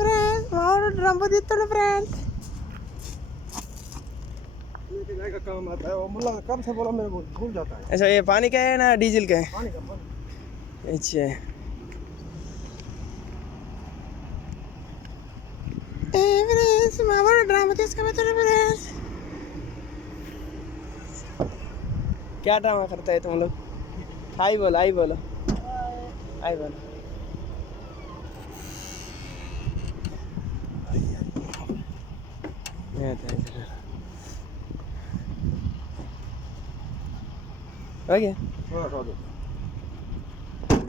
फ्रेंड्स मामा ड्रम दिखता फ्रेंड्स का काम आता है वो मुल्ला कब से बोला मेरे को भूल जाता है। अच्छा ये पानी का है ना डीजल का है पानी का पानी। अच्छा फ्रेंड्स मामा ड्रामा किसका बता फ्रेंड्स क्या ड्रामा करता है तुम लोग हाई बोलो हाई बोलो हाई बोलो ओके हाँ